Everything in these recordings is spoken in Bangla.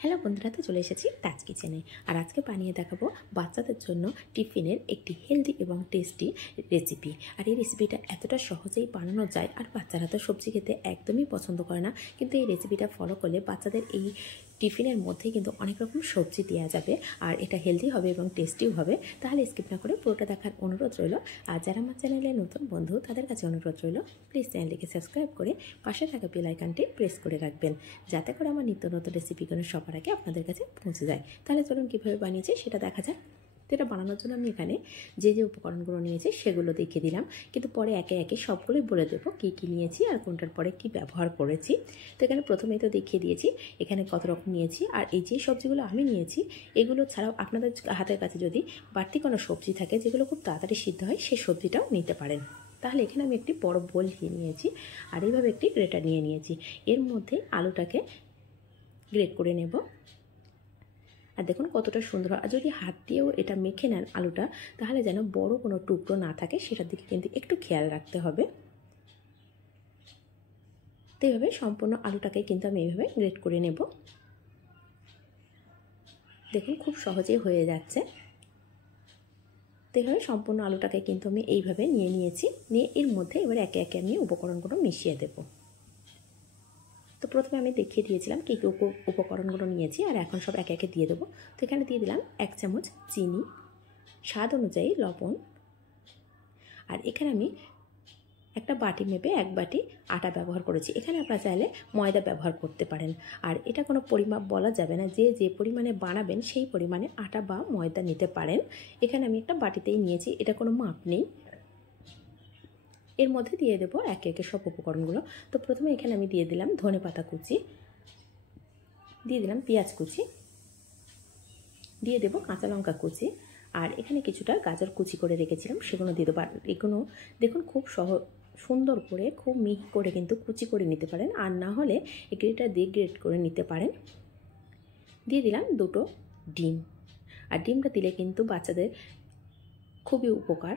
হ্যালো বন্ধুরা, তো চলে এসেছি টাচ কিচেনে। আর আজকে বানিয়ে দেখাবো বাচ্চাদের জন্য টিফিনের একটি হেলদি এবং টেস্টি রেসিপি। আর এই রেসিপিটা এতটা সহজেই বানানো যায়, আর বাচ্চারা তো সবজি খেতে একদমই পছন্দ করে না, কিন্তু এই রেসিপিটা ফলো করলে বাচ্চাদের এই টিফিনের মধ্যে কিন্তু অনেক রকম সবজি দেওয়া যাবে, আর এটা হেলদি হবে এবং টেস্টিও হবে। তাহলে স্কিপ না করে পুরোটা দেখার অনুরোধ রইল। আর যারা আমার চ্যানেলে নতুন বন্ধু, তাদের কাছে অনুরোধ রইল, প্লিজ চ্যানেলটিকে সাবস্ক্রাইব করে পাশে থাকা বেল আইকনটি প্রেস করে রাখবেন, যাতে করে আমার নিত্য নতুন রেসিপিগুলো সবার আগে আপনাদের কাছে পৌঁছে যায়। তাহলে চলুন কীভাবে বানিয়েছি সেটা দেখা যাক। তো এটা বানানোর জন্য আমি এখানে যে উপকরণগুলো নিয়েছি সেগুলো দেখিয়ে দিলাম, কিন্তু পরে একে একে সবগুলোই বলে দেবো কী কী নিয়েছি আর কোনটার পরে কি ব্যবহার করেছি। তো এখানে প্রথমেই তো দেখিয়ে দিয়েছি এখানে কত রকম নিয়েছি। আর এই যে সবজিগুলো আমি নিয়েছি, এগুলো ছাড়াও আপনাদের হাতের কাছে যদি বাড়তি কোনো সবজি থাকে যেগুলো খুব তাড়াতাড়ি সিদ্ধ হয়, সেই সবজিটাও নিতে পারেন। তাহলে এখানে আমি একটি বড় বোল নিয়ে নিয়েছি, আর এইভাবে একটি গ্রেটার নিয়ে নিয়েছি। এর মধ্যে আলুটাকে গ্রেট করে নেব। আর দেখুন কতটা সুন্দর হয়। আর যদি হাত দিয়েও এটা মেখে নেন আলুটা, তাহলে যেন বড় কোনো টুকরো না থাকে, সেটার দিকে কিন্তু একটু খেয়াল রাখতে হবে। তো এইভাবে সম্পূর্ণ আলুটাকে কিন্তু আমি এইভাবে গ্রেট করে নেব। দেখুন খুব সহজেই হয়ে যাচ্ছে। তো এইভাবে সম্পূর্ণ আলুটাকে কিন্তু আমি এইভাবে নিয়ে নিয়েছি। নিয়ে এর মধ্যে এবার একে একে আমি উপকরণগুলো মিশিয়ে দেবো। তো প্রথমে আমি দেখিয়ে দিয়েছিলাম কী কী উপকরণগুলো নিয়েছি, আর এখন সব একে একে দিয়ে দেবো। তো এখানে দিয়ে দিলাম 1 চামচ চিনি, স্বাদ অনুযায়ী লবণ, আর এখানে আমি একটা বাটি মেপে 1 বাটি আটা ব্যবহার করেছি। এখানে আপনারা চাইলে ময়দা ব্যবহার করতে পারেন। আর এটা কোনো পরিমাপ বলা যাবে না, যে যে পরিমাণে বানাবেন সেই পরিমাণে আটা বা ময়দা নিতে পারেন। এখানে আমি একটা বাটিতেই নিয়েছি, এটা কোনো মাপ নেই। এর মধ্যে দিয়ে দেবো একে একে সব উপকরণগুলো। তো প্রথমে এখানে আমি দিয়ে দিলাম ধনেপাতা কুচি, দিয়ে দিলাম পেঁয়াজ কুচি, দিয়ে দেবো কাঁচা লঙ্কা কুচি, আর এখানে কিছুটা গাজর কুচি করে রেখেছিলাম সেগুলো দিয়ে দেবো। আর এগুলো দেখুন খুব সুন্দর করে খুব মিহি করে কিন্তু কুচি করে নিতে পারেন, আর না হলে গ্রেটার দিয়ে গ্রেট করে নিতে পারেন। দিয়ে দিলাম 2টো ডিম। আর ডিমটা দিলে কিন্তু বাচ্চাদের খুবই উপকার,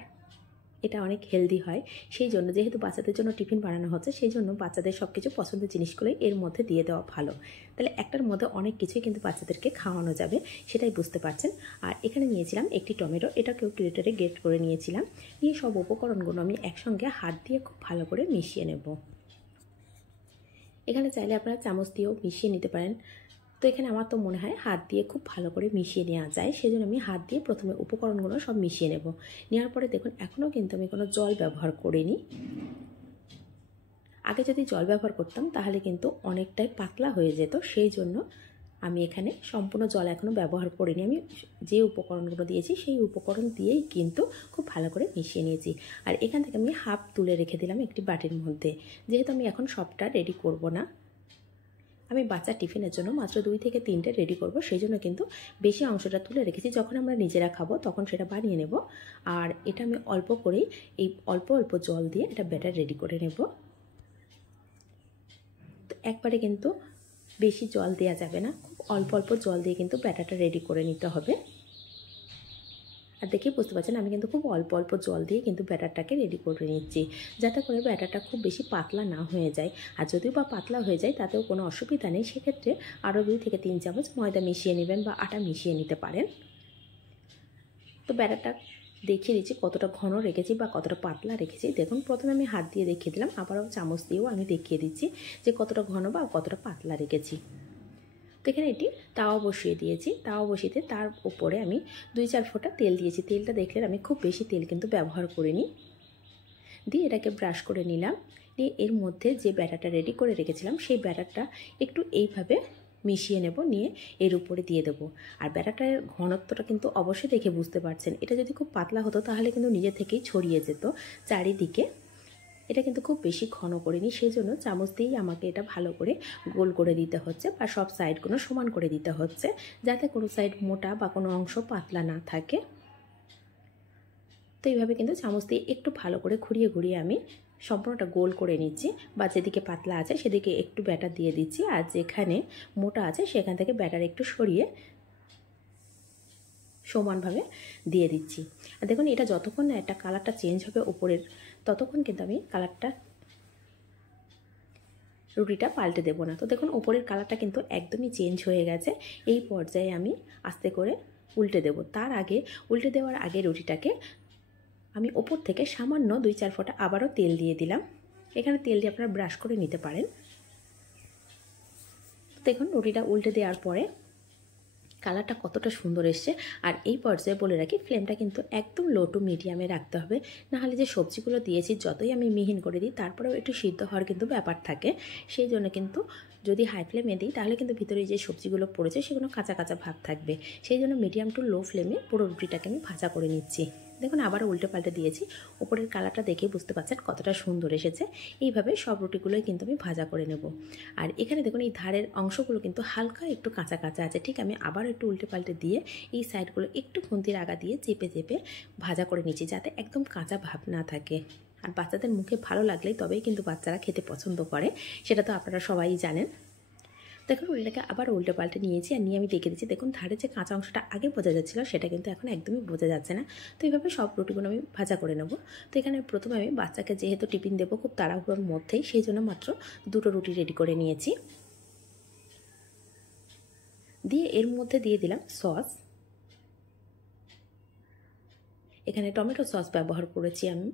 এটা অনেক হেলদি হয়। সেই জন্য, যেহেতু বাচ্চাদের জন্য টিফিন বানানো হচ্ছে, সেই জন্য বাচ্চাদের সব কিছু পছন্দের জিনিসগুলোই এর মধ্যে দিয়ে দেওয়া ভালো। তাহলে একটার মধ্যে অনেক কিছুই কিন্তু বাচ্চাদেরকে খাওয়ানো যাবে, সেটাই বুঝতে পারছেন। আর এখানে নিয়েছিলাম একটি টমেটো, এটাকেও গ্রেটারে গ্রেট করে নিয়েছিলাম। নিয়ে সব উপকরণগুলো আমি একসঙ্গে হাত দিয়ে খুব ভালো করে মিশিয়ে নেব। এখানে চাইলে আপনারা চামচ দিয়েও মিশিয়ে নিতে পারেন। তো এখানে আমার তো মনে হয় হাত দিয়ে খুব ভালো করে মিশিয়ে নেওয়া যায়, সেই জন্য আমি হাত দিয়ে প্রথমে উপকরণগুলো সব মিশিয়ে নেব। নেওয়ার পরে দেখুন এখনও কিন্তু আমি কোনো জল ব্যবহার করিনি। আগে যদি জল ব্যবহার করতাম তাহলে কিন্তু অনেকটাই পাতলা হয়ে যেত, সেই জন্য আমি এখানে সম্পূর্ণ জল এখনও ব্যবহার করিনি। আমি যে উপকরণগুলো দিয়েছি সেই উপকরণ দিয়েই কিন্তু খুব ভালো করে মিশিয়ে নিয়েছি। আর এখান থেকে আমি হাফ তুলে রেখে দিলাম একটি বাটির মধ্যে, যেহেতু আমি এখন সবটা রেডি করব না। আমি বাচ্চার টিফিনের জন্য মাত্র 2 থেকে 3টে রেডি করব, সেই জন্য কিন্তু বেশি অংশটা তুলে রেখেছি। যখন আমরা নিজেরা খাবো তখন সেটা বানিয়ে নেব। আর এটা আমি অল্প করেই এই অল্প অল্প জল দিয়ে এটা ব্যাটার রেডি করে নেব। তো একবারে কিন্তু বেশি জল দেওয়া যাবে না, খুব অল্প অল্প জল দিয়ে কিন্তু ব্যাটারটা রেডি করে নিতে হবে। আর দেখেই বুঝতে পারছেন আমি কিন্তু খুব অল্প অল্প জল দিয়ে কিন্তু ব্যাটারটাকে রেডি করে নিচ্ছি, যাতে করে ব্যাটারটা খুব বেশি পাতলা না হয়ে যায়। আর যদিও বা পাতলা হয়ে যায় তাতেও কোনো অসুবিধা নেই, সেক্ষেত্রে আরও 2 থেকে 3 চামচ ময়দা মিশিয়ে নেবেন বা আটা মিশিয়ে নিতে পারেন। তো ব্যাটারটা দেখিয়ে দিচ্ছি কতটা ঘন রেখেছি বা কতটা পাতলা রেখেছি। দেখুন প্রথমে আমি হাত দিয়ে দেখিয়ে দিলাম, আবারও চামচ দিয়েও আমি দেখিয়ে দিচ্ছি যে কতটা ঘন বা কতটা পাতলা রেখেছি। তো এখানে এটি তাওয়া বসিয়ে দিয়েছি। তাওয়া বসিয়ে তার উপরে আমি 2-4 ফোঁটা তেল দিয়েছি। তেলটা দেখলেন আমি খুব বেশি তেল কিন্তু ব্যবহার করিনি। দিয়ে এটাকে ব্রাশ করে নিলাম। নিয়ে এর মধ্যে যে ব্যাটারটা রেডি করে রেখেছিলাম সেই ব্যাটারটা একটু এইভাবে মিশিয়ে নেব, নিয়ে এর উপরে দিয়ে দেবো। আর ব্যাটারটার ঘনত্বটা কিন্তু অবশ্যই দেখে বুঝতে পারছেন। এটা যদি খুব পাতলা হতো তাহলে কিন্তু নিজে থেকেই ছড়িয়ে যেত চারিদিকে। এটা কিন্তু খুব বেশি ঘন করিনি, সেই জন্য চামচ দিয়েই আমাকে এটা ভালো করে গোল করে দিতে হচ্ছে, বা সব সাইডগুলো সমান করে দিতে হচ্ছে, যাতে কোনো সাইড মোটা বা কোনো অংশ পাতলা না থাকে। তো এইভাবে কিন্তু চামচ দিয়ে একটু ভালো করে ঘুরিয়ে ঘুরিয়ে আমি সম্পূর্ণটা গোল করে নিচ্ছি। বা যেদিকে পাতলা আছে সেদিকে একটু ব্যাটার দিয়ে দিচ্ছি, আর যেখানে মোটা আছে সেখান থেকে ব্যাটার একটু সরিয়ে সমানভাবে দিয়ে দিচ্ছি। আর দেখুন এটা যতক্ষণ না একটা কালারটা চেঞ্জ হবে উপরের, ততক্ষণ কিন্তু আমি কালারটা রুটিটা পাল্টে দেবো না। তো দেখুন ওপরের কালারটা কিন্তু একদমই চেঞ্জ হয়ে গেছে। এই পর্যায়ে আমি আস্তে করে উল্টে দেবো। তার আগে উল্টে দেওয়ার আগে রুটিটাকে আমি ওপর থেকে সামান্য 2-4 ফোঁটা আবারও তেল দিয়ে দিলাম। এখানে তেল দিয়ে আপনারা ব্রাশ করে নিতে পারেন। দেখুন রুটিটা উল্টে দেওয়ার পরে কালারটা কতটা সুন্দর এসছে। আর এই পর্যায়ে বলে রাখি, ফ্লেমটা কিন্তু একদম লো টু মিডিয়ামে রাখতে হবে, নাহলে যে সবজিগুলো দিয়েছি যতই আমি মিহিন করে দিই তারপরেও একটু সিদ্ধ হওয়ার কিন্তু ব্যাপার থাকে। সেই জন্য কিন্তু যদি হাই ফ্লেমে দিই তাহলে কিন্তু ভিতরে যে সবজিগুলো পড়েছে সেগুলো কাঁচা কাঁচা ভাব থাকবে। সেই জন্য মিডিয়াম টু লো ফ্লেমে পুরো রুটিটাকে আমি ভাজা করে নিচ্ছি। দেখুন আবারও উল্টে পাল্টে দিয়েছি। উপরের কালারটা দেখে বুঝতে পারছেন কতটা সুন্দর এসেছে। এইভাবে সব রুটিগুলোই কিন্তু আমি ভাজা করে নেব। আর এখানে দেখুন এই ধারের অংশগুলো কিন্তু হালকা একটু কাঁচা কাঁচা আছে, ঠিক আমি আবার একটু উল্টে পাল্টে দিয়ে এই সাইডগুলো একটু খুন্তির আগা দিয়ে চেপে চেপে ভাজা করে নিচ্ছি, যাতে একদম কাঁচা ভাব না থাকে। আর বাচ্চাদের মুখে ভালো লাগলেই তবেই কিন্তু বাচ্চারা খেতে পছন্দ করে, সেটা তো আপনারা সবাই জানেন। দেখুন রুটিটাকে আবার উল্টে পাল্টে নিয়েছি আর নিয়ে আমি দেখে দিচ্ছি। দেখুন ধারে যে কাঁচা অংশটা আগে বোঝা যাচ্ছিলো সেটা কিন্তু এখন একদমই বোঝা যাচ্ছে না। তো এইভাবে সব রুটিগুলো আমি ভাজা করে নেব। তো এখানে প্রথমে আমি বাচ্চাকে যেহেতু টিফিন দেবো খুব তাড়াহুড়োর মধ্যেই, সেই জন্য মাত্র 2টো রুটি রেডি করে নিয়েছি। দিয়ে এর মধ্যে দিয়ে দিলাম সস। এখানে টমেটো সস ব্যবহার করেছি আমি।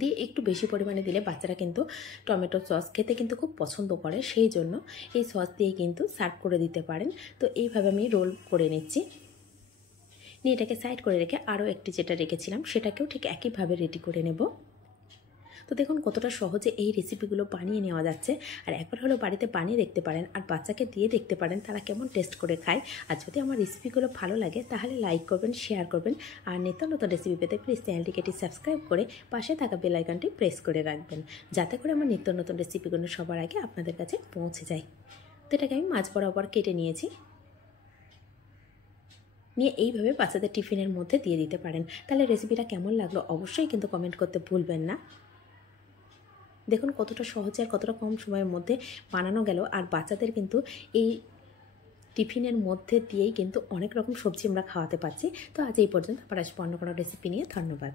দিয়ে একটু বেশি পরিমাণে দিলে বাচ্চারা কিন্তু টমেটো সস খেতে কিন্তু খুব পছন্দ করে, সেই জন্য এই সস দিয়ে কিন্তু সার্ভ করে দিতে পারেন। তো এইভাবে আমি রোল করে নিচ্ছি। নিয়ে এটাকে সাইড করে রেখে আরও একটি যেটা রেখেছিলাম সেটাকেও ঠিক একইভাবে রেডি করে নেব। তো দেখুন কতটা সহজে এই রেসিপিগুলো বানিয়ে নেওয়া যাচ্ছে। আর একবার হলো বাড়িতে বানিয়ে দেখতে পারেন আর বাচ্চাকে দিয়ে দেখতে পারেন তারা কেমন টেস্ট করে খায়। আর যদি আমার রেসিপিগুলো ভালো লাগে তাহলে লাইক করবেন, শেয়ার করবেন। আর নিত্য নতুন রেসিপি পেতে প্লিজ চ্যানেলটিকে সাবস্ক্রাইব করে পাশে থাকা বেল আইকনটি প্রেস করে রাখবেন, যাতে করে আমার নিত্য নতুন রেসিপিগুলো সবার আগে আপনাদের কাছে পৌঁছে যায়। তো এটাকে আমি মাছ বরাবর কেটে নিয়েছি। নিয়ে এইভাবে বাচ্চাদের টিফিনের মধ্যে দিয়ে দিতে পারেন। তাহলে রেসিপিটা কেমন লাগলো অবশ্যই কিন্তু কমেন্ট করতে ভুলবেন না। দেখুন কতটা সহজে আর কতটা কম সময়ের মধ্যে বানানো গেল। আর বাচ্চাদের কিন্তু এই টিফিনের মধ্যে দিয়েই কিন্তু অনেক রকম সবজি আমরা খাওয়াতে পারছি। তো আজ এই পর্যন্ত, আবার আসবো অন্য কোনো রেসিপি নিয়ে। ধন্যবাদ।